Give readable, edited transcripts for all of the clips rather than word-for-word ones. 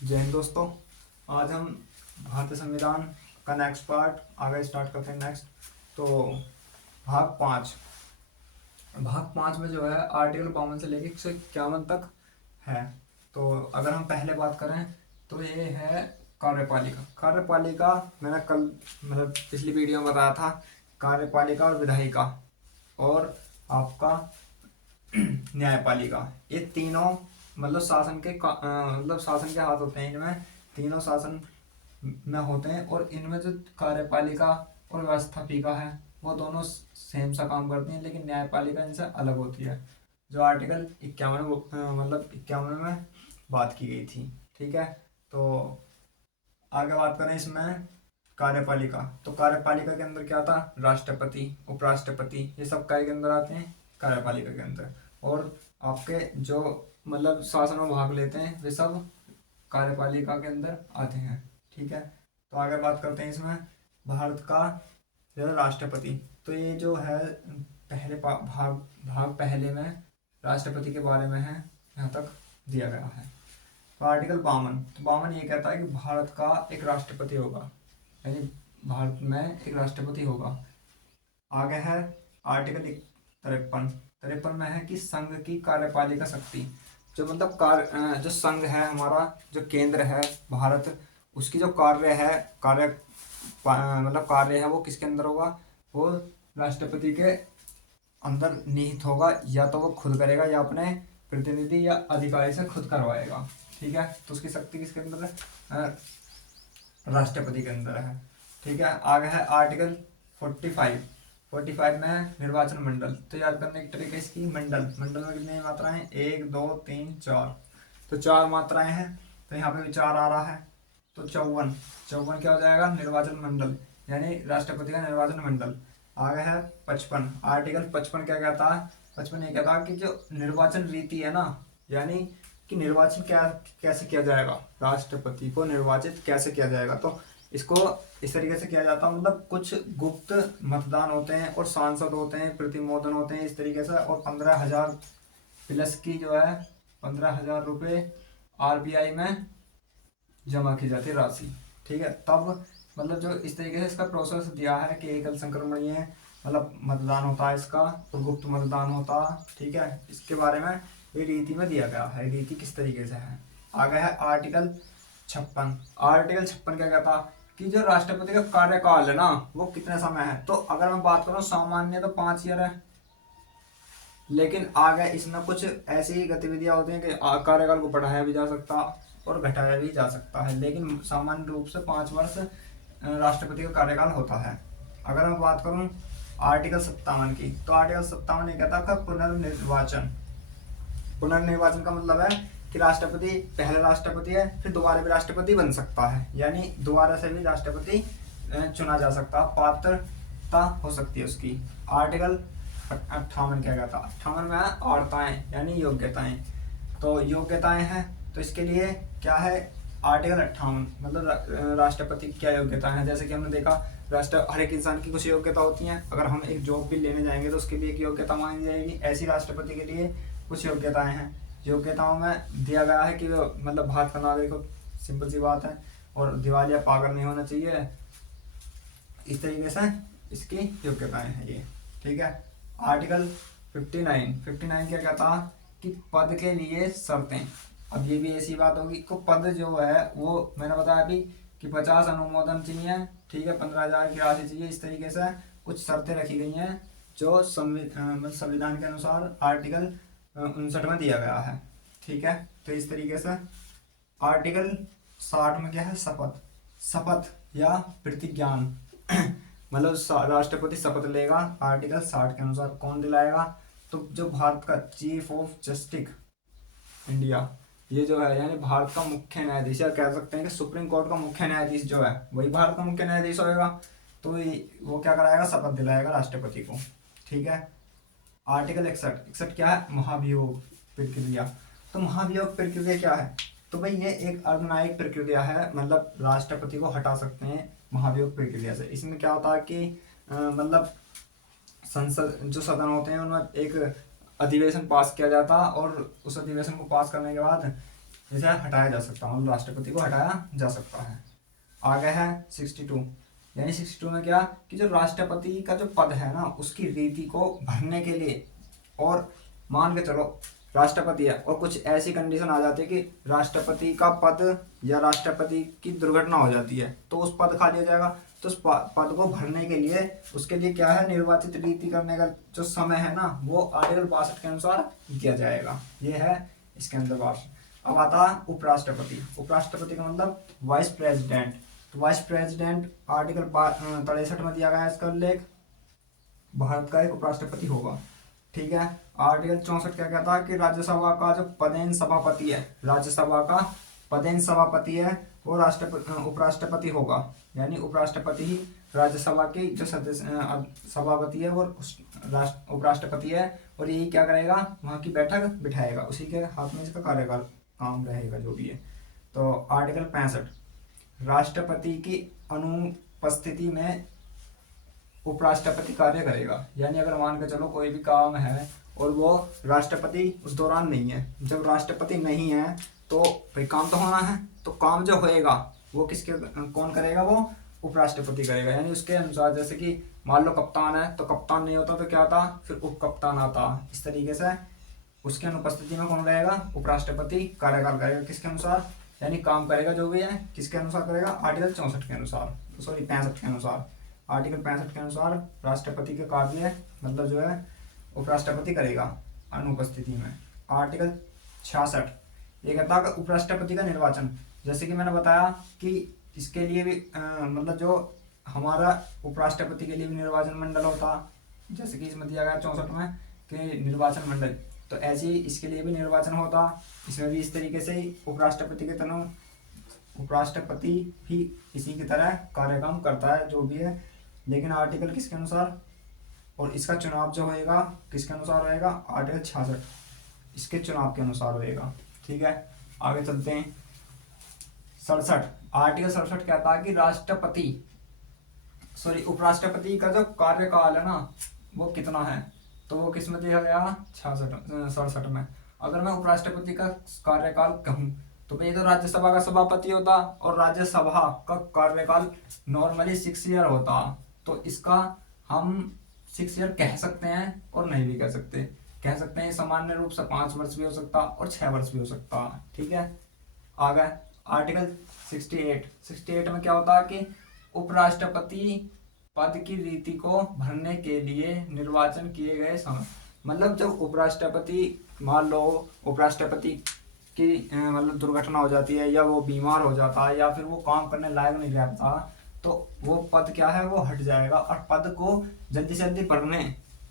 जय हिंद दोस्तों। आज हम भारतीय संविधान का नेक्स्ट पार्ट आगे स्टार्ट करते हैं। नेक्स्ट तो भाग 5। भाग 5 में जो है आर्टिकल 52 से लेकर 151 तक है। तो अगर हम पहले बात करें तो ये है कार्यपालिका। कार्यपालिका मैंने कल मतलब पिछली वीडियो में बताया था। कार्यपालिका और विधायिका और आपका न्यायपालिका, ये तीनों मतलब मतलब शासन के हाथ होते हैं। इनमें तीनों शासन में होते हैं और इनमें जो कार्यपालिका और व्यवस्थापिका है वो दोनों सेम सा काम करती हैं, लेकिन न्यायपालिका इनसे अलग होती है, जो आर्टिकल 51 मतलब 51 में बात की गई थी। ठीक है, तो आगे बात करें इसमें कार्यपालिका। तो कार्यपालिका के अंदर क्या था, राष्ट्रपति, उपराष्ट्रपति, ये सब काय के अंदर आते हैं, कार्यपालिका के अंदर। और आपके जो मतलब शासन में भाग लेते हैं वे सब कार्यपालिका के अंदर आते हैं। ठीक है, तो आगे बात करते हैं इसमें भारत का जो है राष्ट्रपति। तो ये जो है पहले भाग पहले में राष्ट्रपति के बारे में है, यहाँ तक दिया गया है। तो आर्टिकल 52, तो 52 ये कहता है कि भारत का एक राष्ट्रपति होगा, यानी भारत में एक राष्ट्रपति होगा। आगे है आर्टिकल 53। 53 में है कि संघ की कार्यपालिका शक्ति, जो मतलब जो संघ है हमारा, जो केंद्र है भारत, उसकी जो मतलब कार्य है वो किसके अंदर होगा, वो राष्ट्रपति के अंदर निहित होगा। या तो वो खुद करेगा या अपने प्रतिनिधि या अधिकारी से खुद करवाएगा। ठीक है, तो उसकी शक्ति किसके अंदर है, राष्ट्रपति के अंदर है। ठीक है, आगे है आर्टिकल 45। 45 में निर्वाचन मंडल। तो याद करने की तरीके इसकी मंडल में कितनी मात्राएं हैं, 1 2 3 4। तो 4 मात्राएं हैं, तो यहाँ पे भी 4 आ रहा है। तो 54 54 क्या हो जाएगा, निर्वाचन मंडल, यानी राष्ट्रपति का निर्वाचन मंडल। आगे है 55। आर्टिकल 55 क्या कहता है, 55 ये कहता है कि जो निर्वाचन रीति है ना, यानी कि निर्वाचन क्या कैसे किया जाएगा, राष्ट्रपति को निर्वाचित कैसे किया जाएगा। तो इसको इस तरीके से किया जाता है, मतलब कुछ गुप्त मतदान होते हैं और सांसद होते हैं, प्रतिमोदन होते हैं इस तरीके से। और 15,000 प्लस की जो है 15,000 रुपये RBI में जमा की जाती है राशि। ठीक है, तब मतलब जो इस तरीके से इसका प्रोसेस दिया है कि एकल संक्रमणीय मतलब मतदान होता है इसका, और गुप्त मतदान होता है। ठीक है, इसके बारे में ये रीति में दिया गया है, रीति किस तरीके से है। आगे है आर्टिकल 56। आर्टिकल 56 क्या कहता कि जो राष्ट्रपति का कार्यकाल है ना वो कितने समय है। तो अगर मैं बात करूँ सामान्य तो 5 ईयर है, लेकिन आगे इसमें कुछ ऐसी गतिविधियां होती हैं कि कार्यकाल को बढ़ाया भी जा सकता और घटाया भी जा सकता है, लेकिन सामान्य रूप से 5 वर्ष राष्ट्रपति का कार्यकाल होता है। अगर मैं बात करूं आर्टिकल 57 की, तो आर्टिकल 57 ये कहता है पुनर्निर्वाचन। पुनर्निर्वाचन का मतलब है कि राष्ट्रपति पहले राष्ट्रपति है, फिर दोबारा भी राष्ट्रपति बन सकता है, यानी दोबारा से भी राष्ट्रपति चुना जा सकता है, पात्रता हो सकती है उसकी। आर्टिकल 58 क्या कहता है, 58 में है औरताएं यानी योग्यताएं। तो योग्यताएं हैं, तो इसके लिए क्या है, आर्टिकल 58 मतलब राष्ट्रपति की क्या योग्यता है। जैसे कि हमने देखा हर एक इंसान की कुछ योग्यता होती हैं। अगर हम एक जॉब भी लेने जाएंगे तो उसके लिए एक योग्यता मांगी जाएगी, ऐसी राष्ट्रपति के लिए कुछ योग्यताएं हैं। योग्यताओं में दिया गया है कि वो मतलब भारत का नागरिक हो, सिंपल सी बात है, और दिवालिया पागल नहीं होना चाहिए। इस तरीके से इसकी योग्यताएं हैं ये। ठीक है, आर्टिकल 59 क्या कहता कि पद के लिए शर्तें। अब ये भी ऐसी बात होगी कि पद जो है वो मैंने बताया अभी कि 50 अनुमोदन चाहिए। ठीक है, 15,000 की राशि चाहिए। इस तरीके से कुछ शर्तें रखी गई हैं जो संविधान के अनुसार आर्टिकल 59 में दिया गया है। ठीक है, तो इस तरीके से आर्टिकल 60 में क्या है, शपथ। शपथ या प्रतिज्ञान मतलब राष्ट्रपति शपथ लेगा। आर्टिकल 60 के अनुसार कौन दिलाएगा, तो जो भारत का चीफ ऑफ जस्टिस इंडिया, ये जो है यानी भारत का मुख्य न्यायाधीश, या कह सकते हैं कि सुप्रीम कोर्ट का मुख्य न्यायाधीश जो है वही भारत का मुख्य न्यायाधीश होगा। तो वो क्या कराएगा, शपथ दिलाएगा राष्ट्रपति को। ठीक है, आर्टिकल 61 क्या है, महाभियोग प्रक्रिया। तो महाभियोग प्रक्रिया क्या है, तो भाई ये एक अर्धन्यायिक प्रक्रिया है, मतलब राष्ट्रपति को हटा सकते हैं महाभियोग प्रक्रिया से। इसमें क्या होता है कि मतलब संसद जो सदन होते हैं उनमें एक अधिवेशन पास किया जाता है, और उस अधिवेशन को पास करने के बाद जैसे हटाया जा सकता है, मतलब राष्ट्रपति को हटाया जा सकता है। आगे है 62, यानी 62 में क्या कि जो राष्ट्रपति का जो पद है ना उसकी रीति को भरने के लिए, और मान के चलो राष्ट्रपति है और कुछ ऐसी कंडीशन आ जाती है कि राष्ट्रपति का पद या राष्ट्रपति की दुर्घटना हो जाती है तो उस पद खाली हो जाएगा। तो उस पद को भरने के लिए उसके लिए क्या है, निर्वाचित रीति करने का जो समय है ना वो आर्टिकल 62 के अनुसार किया जाएगा। ये है इसके अंदर बात। अब आता है उपराष्ट्रपति। उपराष्ट्रपति का मतलब वाइस प्रेसिडेंट। तो वाइस प्रेसिडेंट आर्टिकल 63 में दिया गया है इसका उल्लेख, भारत का एक उपराष्ट्रपति होगा। ठीक है। आर्टिकल 64 क्या कहता है कि राज्यसभा का जो पदेन सभापति है, राज्यसभा का पदेन सभापति है वो राष्ट्रपति उपराष्ट्रपति होगा, यानी उपराष्ट्रपति ही राज्यसभा की जो सदस्य सभापति है वो उपराष्ट्रपति है, और यही क्या करेगा, वहाँ की बैठक बिठाएगा, उसी के हाथ में इसका कार्यकाल काम रहेगा जो भी है। तो आर्टिकल 65, राष्ट्रपति की अनुपस्थिति में उपराष्ट्रपति कार्य करेगा, यानी अगर मान के चलो कोई भी काम है और वो राष्ट्रपति उस दौरान नहीं है, जब राष्ट्रपति नहीं है तो भाई काम तो होना है, तो काम जो होएगा वो किसके कौन करेगा, वो उपराष्ट्रपति करेगा। यानी उसके अनुसार जैसे कि मान लो कप्तान है तो कप्तान नहीं होता तो क्या आता, फिर उप कप्तान आता। इस तरीके से उसकी अनुपस्थिति में कौन रहेगा, उपराष्ट्रपति कार्यकाल करेगा किसके अनुसार, यानी काम करेगा जो भी है किसके अनुसार करेगा, आर्टिकल 64 के अनुसार, सॉरी 65 के अनुसार। आर्टिकल 65 के अनुसार राष्ट्रपति के कार्य मतलब जो है उपराष्ट्रपति करेगा अनुपस्थिति में। आर्टिकल 66 ये कहता है कि उपराष्ट्रपति का निर्वाचन, जैसे कि मैंने बताया कि इसके लिए भी मतलब जो हमारा उपराष्ट्रपति के लिए भी निर्वाचन मंडल होता, जैसे कि इसमें दिया गया 64 में कि निर्वाचन मंडल, तो ऐसे ही इसके लिए भी निर्वाचन होता। इसमें भी इस तरीके से ही उपराष्ट्रपति के तरह उपराष्ट्रपति भी इसी की तरह कार्यक्रम करता है जो भी है, लेकिन आर्टिकल किसके अनुसार, और इसका चुनाव जो होएगा किसके अनुसार होएगा, आर्टिकल 66 इसके चुनाव के अनुसार होएगा। ठीक है, आगे चलते हैं। 67 आर्टिकल 67 कहता है कि राष्ट्रपति सॉरी उपराष्ट्रपति का जो कार्यकाल है ना वो कितना है, तो वो किस में दिया गया, 67 में। अगर मैं उपराष्ट्रपति का कार्यकाल कहूँ तो भाई तो राज्यसभा का सभापति होता, और राज्यसभा का कार्यकाल नॉर्मली 6 ईयर होता, तो इसका हम 6 ईयर कह सकते हैं और नहीं भी कह सकते। कह सकते हैं सामान्य रूप से 5 वर्ष भी हो सकता और 6 वर्ष भी हो सकता। ठीक है, आगे आर्टिकल 68 में क्या होता है कि उपराष्ट्रपति पद की रीति को भरने के लिए निर्वाचन किए गए समय, मतलब जब उपराष्ट्रपति मान लो उपराष्ट्रपति की मतलब दुर्घटना हो जाती है या वो बीमार हो जाता है या फिर वो काम करने लायक नहीं रहता, तो वो पद क्या है वो हट जाएगा, और पद को जल्दी से जल्दी भरने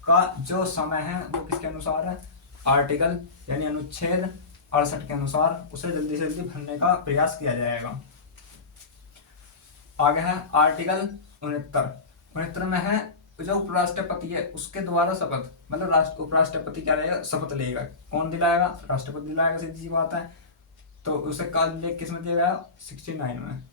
का जो समय है वो किसके अनुसार है, आर्टिकल यानी अनुच्छेद 68 के अनुसार उसे जल्दी से जल्दी भरने का प्रयास किया जाएगा। आगे है आर्टिकल 69 में है जो उपराष्ट्रपति है उसके द्वारा शपथ, मतलब उपराष्ट्रपति क्या रहेगा, शपथ लेगा, कौन दिलाएगा, राष्ट्रपति दिलाएगा, सीधी सी बात है। तो उसे काल उल्लेख किस में दिया गया, 69 में।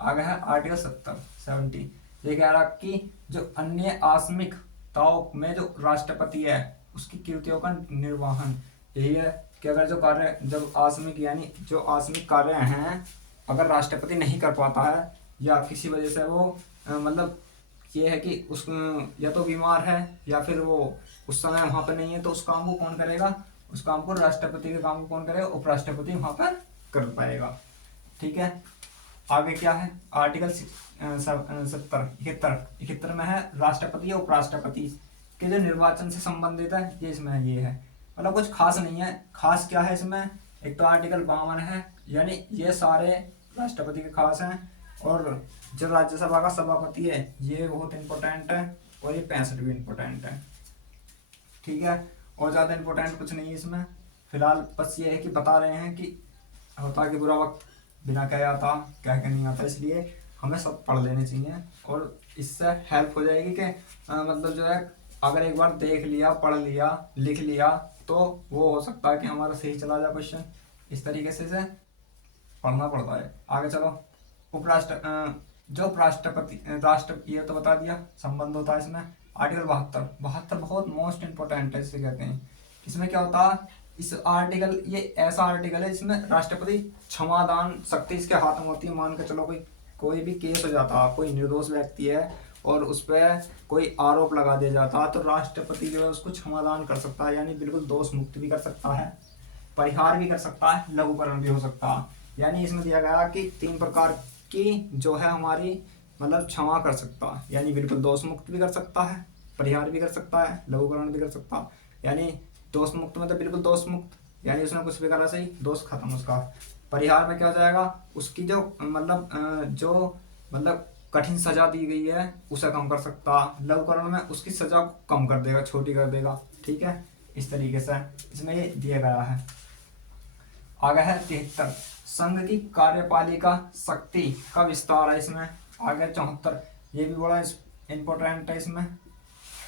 आगे है आर्टिकल 70 ये कह रहा कि जो अन्य आकस्मिकताओं में जो राष्ट्रपति है उसकी कृतियों का निर्वहन, यही है कि अगर जो कार्य जब आकस्मिक यानी जो आकस्मिक कार्य हैं अगर राष्ट्रपति नहीं कर पाता है या किसी वजह से वो मतलब ये है कि उस या तो बीमार है या फिर वो उस समय वहाँ पर नहीं है, तो उस काम को कौन करेगा, उस काम को राष्ट्रपति के काम को कौन करेगा, उपराष्ट्रपति वहाँ पर कर पाएगा। ठीक है, आगे क्या है आर्टिकल 71 में है राष्ट्रपति या उपराष्ट्रपति के जो निर्वाचन से संबंधित है, ये इसमें ये है, मतलब कुछ खास नहीं है। खास क्या है इसमें, एक तो आर्टिकल 52 है, यानी ये सारे राष्ट्रपति के खास हैं, और जो राज्यसभा का सभापति है ये बहुत इंपॉर्टेंट है, और ये 65 भी इंपॉर्टेंट है। ठीक है, और ज़्यादा इंपॉर्टेंट कुछ नहीं है इसमें फिलहाल, बस ये है कि बता रहे हैं कि होता कि बुरा वक्त बिना कहे आता, कह के नहीं आता, इसलिए हमें सब पढ़ लेने चाहिए, और इससे हेल्प हो जाएगी कि मतलब जो है अगर एक बार देख लिया, पढ़ लिया, लिख लिया, तो वो हो सकता है कि हमारा सही चला जाए क्वेश्चन। इस तरीके से पढ़ना पड़ता है। आगे चलो, जो राष्ट्रपति राष्ट्र ये तो बता दिया संबंध होता है इसमें। आर्टिकल 72 बहुत मोस्ट इंपोर्टेंट है, इसे कहते हैं। इसमें क्या होता है इस आर्टिकल, ये ऐसा आर्टिकल है जिसमें राष्ट्रपति क्षमादान शक्ति इसके हाथ में होती है। मान के चलो कोई कोई भी केस हो जाता, कोई निर्दोष व्यक्ति है और उस पर कोई आरोप लगा दिया जाता, तो राष्ट्रपति जो है उसको क्षमादान कर सकता है, यानी बिल्कुल दोष मुक्त भी कर सकता है, परिहार भी कर सकता है, लघुकरण भी हो सकता है। यानी इसमें दिया गया कि 3 प्रकार की जो है हमारी मतलब क्षमा कर सकता है, यानी बिल्कुल दोष मुक्त भी कर सकता है, परिहार भी कर सकता है, लघुकरण भी कर सकता है। यानी दोष मुक्त में तो बिल्कुल दोष मुक्त, यानी उसने कुछ भी करा सही, दोष खत्म उसका। परिहार में क्या हो जाएगा, उसकी जो मतलब कठिन सजा दी गई है उसे कम कर सकता। लघुकरण में उसकी सजा को कम कर देगा, छोटी कर देगा। ठीक है, इस तरीके से इसमें ये दिया गया है। आगे है 73, संघ की कार्यपालिका शक्ति का विस्तार है इसमें। आगे 74, ये भी बड़ा इंपॉर्टेंट है इसमें।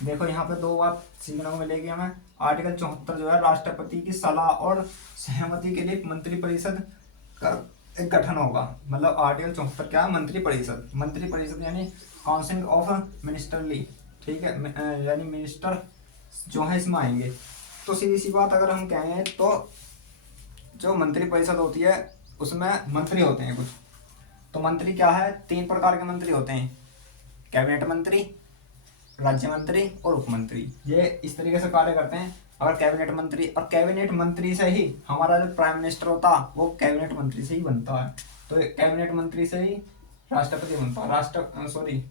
देखो यहाँ पे 2 बात सीखने को मिलेगी हमें। आर्टिकल 74 जो है राष्ट्रपति की सलाह और सहमति के लिए मंत्रिपरिषद का एक गठन होगा। मतलब आर्टिकल 74 क्या है, मंत्रिपरिषद। मंत्रिपरिषद यानी काउंसिल ऑफ मिनिस्टरली, ठीक है, यानी मिनिस्टर जो है इसमें आएंगे। तो सीधी सी बात अगर हम कहें तो जो मंत्रिपरिषद होती है उसमें मंत्री होते हैं कुछ। तो मंत्री क्या है, 3 प्रकार के मंत्री होते हैं, कैबिनेट मंत्री, राज्य मंत्री और उप मंत्री। ये इस तरीके से कार्य करते हैं। अगर कैबिनेट मंत्री, और कैबिनेट मंत्री से ही हमारा जो प्राइम मिनिस्टर होता वो कैबिनेट मंत्री से ही बनता है। तो कैबिनेट मंत्री से ही राष्ट्रपति बनता,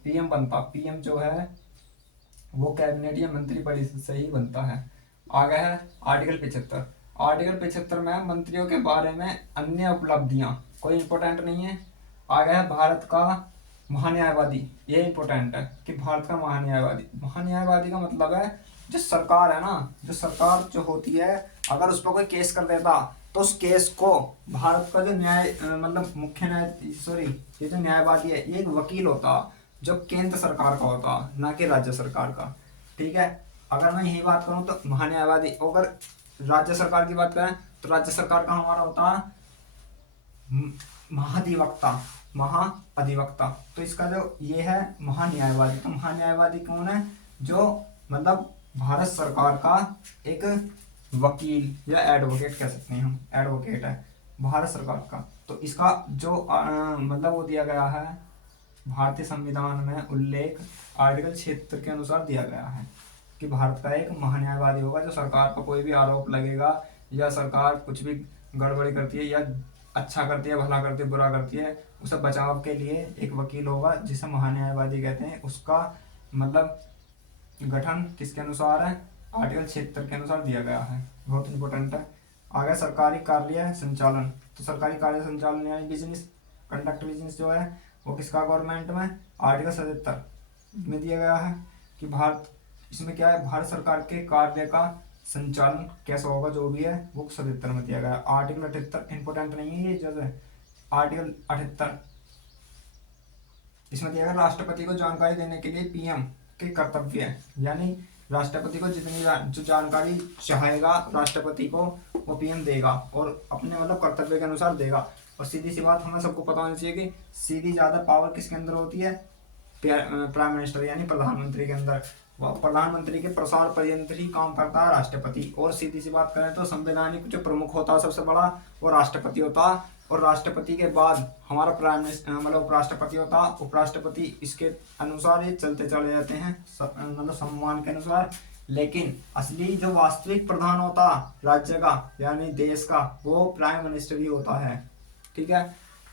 पीएम बनता। पीएम जो है वो कैबिनेट या मंत्री परिषद से ही बनता है। आगे है आर्टिकल 75। आर्टिकल 75 में मंत्रियों के बारे में अन्य उपलब्धियां, कोई इंपॉर्टेंट नहीं है। आगे है भारत का महान्यायवादी। ये इंपॉर्टेंट है कि भारत का महान्यायवादी। महान्यायवादी का मतलब है जो सरकार है ना, जो सरकार जो होती है, अगर उस पर कोई केस कर देता तो उस केस को भारत का जो न्याय मतलब मुख्य न्याय ये जो न्यायवादी है ये एक वकील होता जो केंद्र सरकार का होता, ना कि राज्य सरकार का। ठीक है, अगर मैं यही बात करूं तो महान्यायवादी। अगर राज्य सरकार की बात करें तो राज्य सरकार का हमारा होता है महाधिवक्ता, महाअधिवक्ता। तो इसका जो ये है महान्यायवादी। तो महान्यायवादी कौन है, जो मतलब भारत सरकार का एक वकील या एडवोकेट कह सकते हैं हम, एडवोकेट है भारत सरकार का। तो इसका जो मतलब वो दिया गया है भारतीय संविधान में उल्लेख आर्टिकल 76 के अनुसार दिया गया है कि भारत का एक महान्यायवादी होगा जो सरकार पर कोई भी आरोप लगेगा या सरकार कुछ भी गड़बड़ी करती है या अच्छा करती है, भला करती है, बुरा करती है, उसे बचाव के लिए एक वकील होगा जिसे महान्यायवादी कहते हैं। उसका मतलब गठन किसके अनुसार है, आर्टिकल 76 के अनुसार दिया गया है। बहुत इंपॉर्टेंट है। आगे सरकारी कार्य संचालन। तो सरकारी कार्य संचालन यानी बिजनेस, कंडक्ट बिजनेस जो है वो किसका, गवर्नमेंट में। आर्टिकल 77 में दिया गया है कि भारत, इसमें क्या है, भारत सरकार के कार्य का संचालन कैसा होगा, जो भी है वो 77 में दिया गया है। आर्टिकल 78 इंपोर्टेंट नहीं है ये, जैसे आर्टिकल 78 इसमें दिया गया राष्ट्रपति को जानकारी देने के लिए पीएम के कर्तव्य है। यानी राष्ट्रपति को जितनी जो जानकारी चाहेगा राष्ट्रपति को वो पीएम देगा और अपने मतलब कर्तव्य के अनुसार देगा। और सीधी सी बात हमें सबको पता होनी चाहिए कि सीधी ज़्यादा पावर किसके अंदर होती है, प्राइम मिनिस्टर यानी प्रधानमंत्री के अंदर। प्रधानमंत्री के प्रसार पर्यंत ही काम करता है राष्ट्रपति। और सीधी सी बात करें तो संवैधानिक जो प्रमुख होता है सबसे बड़ा वो राष्ट्रपति होता है। और राष्ट्रपति के बाद हमारा प्राइम मिनिस्टर मतलब उपराष्ट्रपति होता है। उपराष्ट्रपति इसके अनुसार ये चलते चले जाते हैं मतलब सम्मान के अनुसार। लेकिन असली जो वास्तविक प्रधान होता राज्य का यानी देश का वो प्राइम मिनिस्टर ही होता है। ठीक है,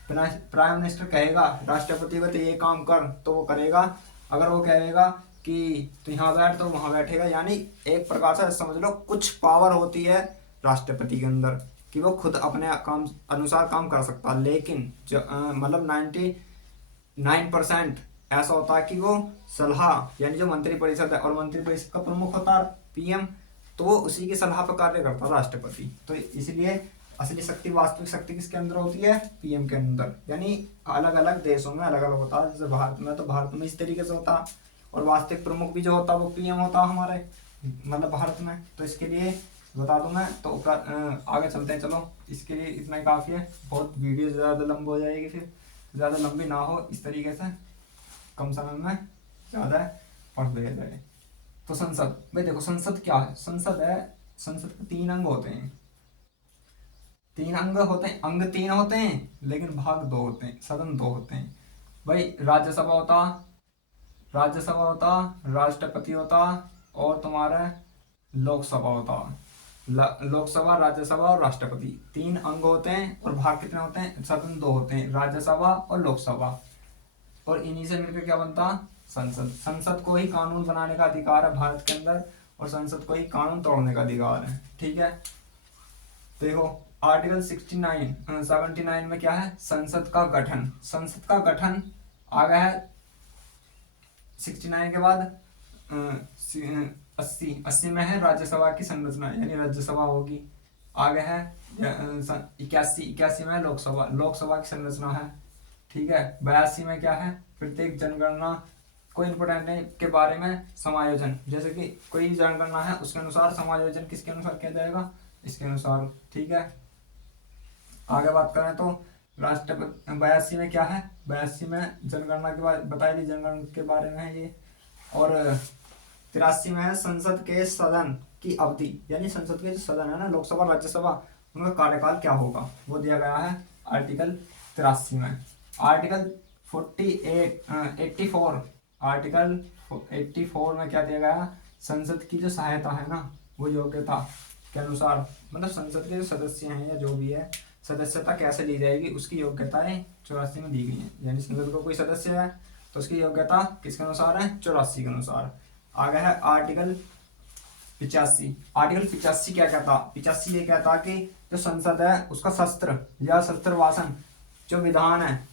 प्राइम मिनिस्टर कहेगा राष्ट्रपति को तो ये काम कर तो वो करेगा, अगर वो कहेगा कि तो यहाँ बैठ तो वहाँ बैठेगा। यानी एक प्रकार से समझ लो कुछ पावर होती है राष्ट्रपति के अंदर कि वो खुद अपने काम अनुसार काम कर सकता है। लेकिन जो मतलब 99% ऐसा होता है कि वो सलाह यानी जो मंत्रिपरिषद है और मंत्रिपरिषद का प्रमुख होता है पीएम, तो वो उसी की सलाह पर कार्य करता है राष्ट्रपति। तो इसलिए असली शक्ति, वास्तविक शक्ति किसके अंदर होती है, पीएम के अंदर। यानी अलग अलग देशों में अलग अलग होता है। जैसे भारत में तो भारत में इस तरीके से होता है और वास्तविक प्रमुख भी जो होता है वो पीएम होता है हमारे मतलब भारत में। तो इसके लिए बता दूं मैं तो आगे चलते हैं। चलो इसके लिए इतना ही काफ़ी है, बहुत वीडियो ज़्यादा लंबी हो जाएगी, फिर ज़्यादा लंबी ना हो इस तरीके से कम समय में ज़्यादा पढ़ लिया जाए। तो संसद, भाई देखो संसद क्या है, संसद है, संसद के 3 अंग होते हैं। तीन अंग होते हैं, अंग तीन होते हैं लेकिन भाग दो होते हैं, सदन दो होते हैं। भाई राज्यसभा होता, राष्ट्रपति होता, और तुम्हारा लोकसभा होता। लोकसभा, राज्यसभा और राष्ट्रपति, तीन अंग होते हैं और भाग कितने होते हैं, सदन दो होते हैं, राज्यसभा और लोकसभा। और इन्हीं से मिलकर क्या बनता, संसद। संसद को ही कानून बनाने का अधिकार है भारत के अंदर, और संसद को ही कानून तोड़ने का अधिकार है। ठीक है, देखो आर्टिकल 79 में क्या है, संसद का गठन। संसद का गठन आ गया है 69 के बाद 80 में है राज्यसभा की संरचना, यानी राज्यसभा होगी। आगे है 81 में है लोकसभा की संरचना है। ठीक है, 82 में क्या है, प्रत्येक जनगणना कोई इंपोर्टेंट है के बारे में समायोजन, जैसे कि कोई जनगणना है उसके अनुसार समायोजन किसके अनुसार किया जाएगा, इसके अनुसार। ठीक है, आगे बात करें तो राष्ट्रपति 82 में क्या है, 82 में जनगणना के बारे बताई थी, जनगणना के बारे में है ये। और 83 में है संसद के सदन की अवधि, यानी संसद के जो सदन है ना, लोकसभा राज्यसभा, उनका कार्यकाल क्या होगा, वो दिया गया है आर्टिकल 83 में। आर्टिकल 84 आर्टिकल 84 में क्या दिया गया, संसद की जो सहायता है ना, वो योग्यता के अनुसार, मतलब संसद के जो सदस्य हैं या जो भी है, सदस्यता कैसे ली जाएगी उसकी योग्यताएं 84 में दी गई हैं। यानी संसद को कोई सदस्य है तो उसकी योग्यता किसके अनुसार है, 84 के अनुसार। आगे है आर्टिकल 85। आर्टिकल 85 क्या कहता, 85 ये कहता कि जो संसद है उसका शस्त्र या शस्त्रवासन जो विधान है,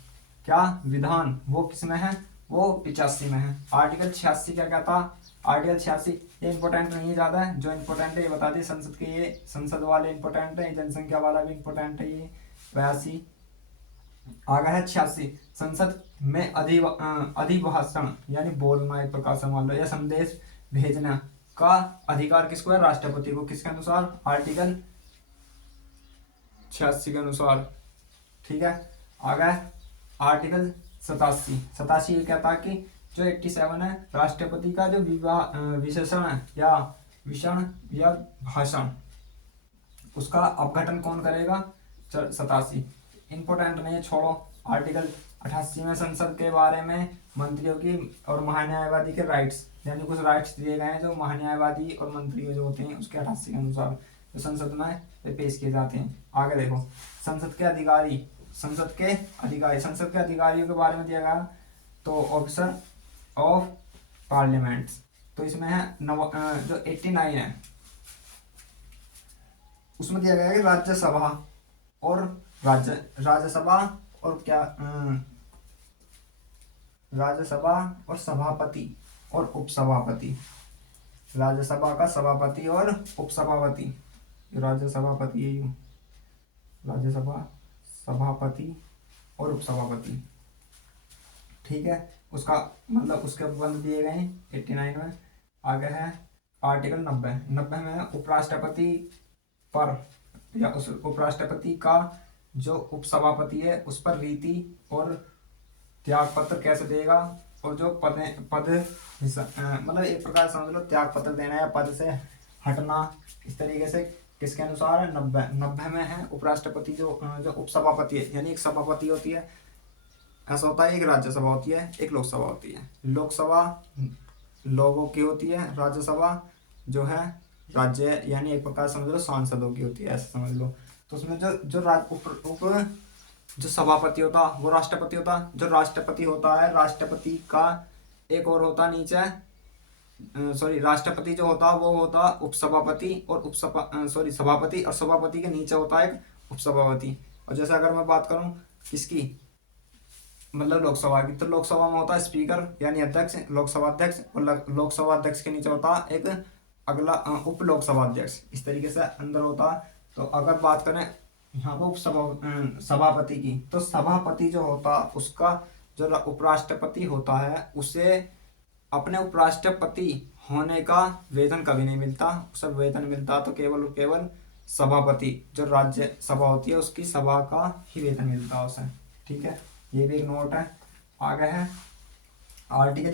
क्या विधान, वो किसमें है, वो 85 में है। आर्टिकल 86 क्या कहता, आर्टिकल 86 ये इंपॉर्टेंट नहीं है ज़्यादा है, जो इंपॉर्टेंट है ये बता दी संसद के, ये संसद वाले इंपॉर्टेंट है, जनसंख्या वाला भी इंपॉर्टेंट है ये 82। आगे है 86, संसद में अधिभाषण यानी बोलना एक प्रकार से मान लो, या संदेश भेजना का अधिकार किसको है, राष्ट्रपति को, किसके अनुसार, आर्टिकल 86 के अनुसार। ठीक है, आगे आर्टिकल 87 ये कहता है कि जो 87 है, राष्ट्रपति का जो विशेषण है या विषण या भाषण, उसका अपघटन कौन करेगा, 87 इंपोर्टेंट नहीं है, छोड़ो। आर्टिकल 88 में संसद के बारे में मंत्रियों की और महान्यायवादी के राइट्स, यानी कुछ राइट्स दिए गए हैं जो महान्यायवादी और मंत्री जो होते हैं उसके 88 के अनुसार जो संसद में पेश किए जाते हैं। आगे देखो संसद के अधिकारियों के बारे में दिया गया, तो ऑफिसर ऑफ पार्लियामेंट, तो इसमें है जो 89 है उसमें दिया गया है कि राज्यसभा और क्या राज्यसभा और सभापति और उपसभापति, राज्यसभा का सभापति और उपसभापति, राज्यसभापति यही हूँ, राज्यसभा सभापति और उपसभापति। ठीक है, उसका मतलब उसके बंद दिए गए हैं 89 में। आगे है आर्टिकल 90 में उपराष्ट्रपति पर या उस उपराष्ट्रपति का जो उपसभापति है उस पर रीति और त्याग पत्र कैसे देगा, और जो मतलब एक प्रकार समझ लो त्याग पत्र देना या पद से हटना, इस तरीके से किसके अनुसार है, 90 में है उपराष्ट्रपति जो उपसभापति है, यानी एक सभापति होती है, ऐसा होता है, एक राज्यसभा होती है, एक लोकसभा होती है। लोकसभा लोगों की होती है, राज्यसभा जो है राज्य यानी एक प्रकार समझ लो सांसदों की होती है, ऐसा समझ लो। तो उसमें जो सभापति होता वो राष्ट्रपति होता, जो राष्ट्रपति होता है, राष्ट्रपति का एक और होता नीचे, राष्ट्रपति जो होता वो होता उपसभापति और सभापति, और सभापति के नीचे होता है एक उपसभापति। और जैसे अगर मैं बात करूं किसकी, मतलब लोकसभा की, तो लोकसभा में होता है स्पीकर यानी अध्यक्ष, लोकसभा अध्यक्ष, और लोकसभा अध्यक्ष के नीचे होता है एक अगला उप लोकसभा अध्यक्ष, इस तरीके से अंदर होता है। तो अगर बात करें यहाँ पर सभापति की, तो सभापति जो होता उसका जो उपराष्ट्रपति होता है उसे अपने उपराष्ट्रपति होने का वेतन कभी नहीं मिलता, उसे वेतन मिलता तो केवल और केवल सभापति जो राज्य सभा होती है उसकी सभा का ही वेतन मिलता है उसे। ठीक है, ये भी एक नोट है। आगे है आर्टिकल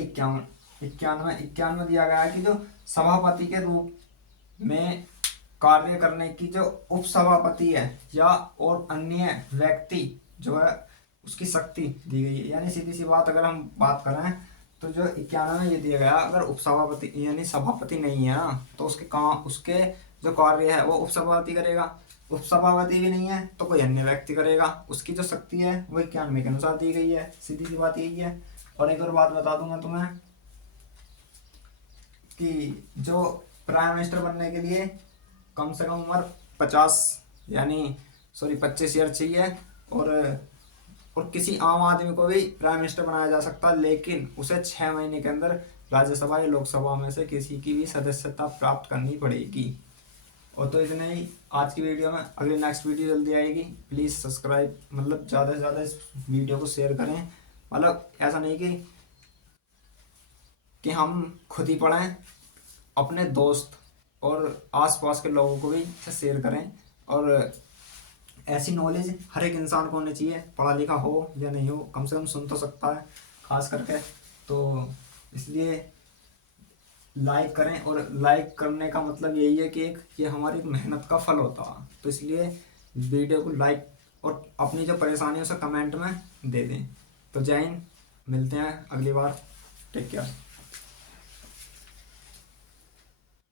91 दिया गया है कि जो सभापति के रूप में कार्य करने की जो उपसभापति है या और अन्य व्यक्ति जो है उसकी शक्ति दी गई है। यानी सीधी सी बात अगर हम बात करें तो जो 91 में ये दिया गया, अगर उपसभापति यानी सभापति नहीं है ना तो उसके काम, उसके जो कार्य है वो उपसभापति करेगा। उपसभापति भी नहीं है तो कोई अन्य व्यक्ति करेगा। उसकी जो शक्ति है वो 91 के अनुसार दी गई है। सीधी सी बात यही है। और एक और बात बता दूंगा तुम्हें कि जो प्राइम मिनिस्टर बनने के लिए कम से कम उम्र 25 ईयर चाहिए। और किसी आम आदमी को भी प्राइम मिनिस्टर बनाया जा सकता है, लेकिन उसे 6 महीने के अंदर राज्यसभा या लोकसभा में से किसी की भी सदस्यता प्राप्त करनी पड़ेगी। और तो इतने ही आज की वीडियो में। अगली नेक्स्ट वीडियो जल्दी आएगी। प्लीज़ सब्सक्राइब, मतलब ज़्यादा से ज़्यादा इस वीडियो को शेयर करें। मतलब ऐसा नहीं कि हम खुद ही पढ़ें, अपने दोस्त और आसपास के लोगों को भी इसे शेयर करें। और ऐसी नॉलेज हर एक इंसान को होनी चाहिए, पढ़ा लिखा हो या नहीं हो, कम से कम सुन तो सकता है खास करके। तो इसलिए लाइक करें। और लाइक करने का मतलब यही है कि एक ये हमारी मेहनत का फल होता है। तो इसलिए वीडियो को लाइक और अपनी जो परेशानी है उसे कमेंट में दे दें। तो जय हिंद, मिलते हैं अगली बार। Take care.